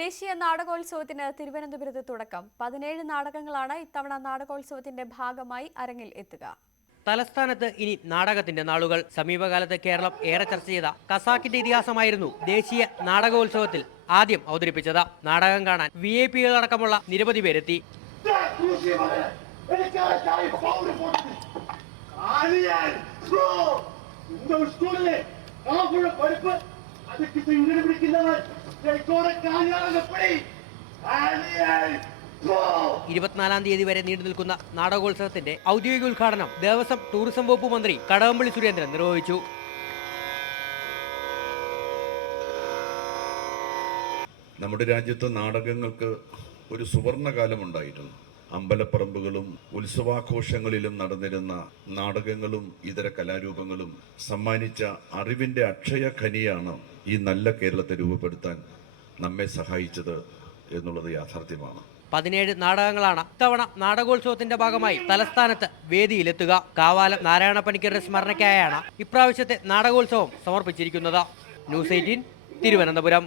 ദേശീയ നാടകോത്സവത്തിന് തിരുവനന്തപുരത്ത് തുടക്കം 17 നാടകങ്ങളാണ് ഇത്തവണ നാടകോത്സവത്തിന്റെ ഭാഗമായി അരങ്ങിൽ എത്തുക. തലസ്ഥാനത്ത് ഇനി നാടകത്തിന്റെ നാളുകൾ. സമീപകാലത്ത് കേരളം ഏറെ ചർച്ച ചെയ്ത ഖസാക്കിന്റെ ഇതിഹാസമായിരുന്നു ദേശീയ നാടകോത്സവത്തിൽ ആദ്യം അവതരിപ്പിച്ചത്. നാടകം കാണാൻ VIP-കളടക്കമുള്ള നിരവധി പേരെത്തി. ഇരുപത്തിനാലാം തീയതി വരെ നീണ്ടു നിൽക്കുന്ന നാടകോത്സവത്തിന്റെ ഔദ്യോഗിക ഉദ്ഘാടനം ദേവസ്വം ടൂറിസം വകുപ്പ് മന്ത്രി കടകംപള്ളി സുരേന്ദ്രൻ നിർവഹിച്ചു. നമ്മുടെ രാജ്യത്ത് നാടകങ്ങൾക്ക് ഒരു സുവർണകാലം ഉണ്ടായിരുന്നു. അമ്പലപ്പറമ്പുകളും ഉത്സവാഘോഷങ്ങളിലും നടന്നിരുന്ന നാടകങ്ങളും ഇതര കലാരൂപങ്ങളും സമ്മാനിച്ച അറിവിന്റെ അക്ഷയ ഖനിയാണ് ഈ നല്ല കേരളത്തെ രൂപപ്പെടുത്താൻ നമ്മെ സഹായിച്ചത് എന്നുള്ളത് യാഥാർത്ഥ്യമാണ്. 17 നാടകങ്ങളാണ് ഇത്തവണ നാടകോത്സവത്തിന്റെ ഭാഗമായി തലസ്ഥാനത്ത് വേദിയിലെത്തുക. കാവാലം നാരായണ പണിക്കരുടെ സ്മരണയ്ക്കായാണ് ഇപ്രാവശ്യത്തെ നാടകോത്സവം സമർപ്പിച്ചിരിക്കുന്നത്. ന്യൂസ് 18 തിരുവനന്തപുരം.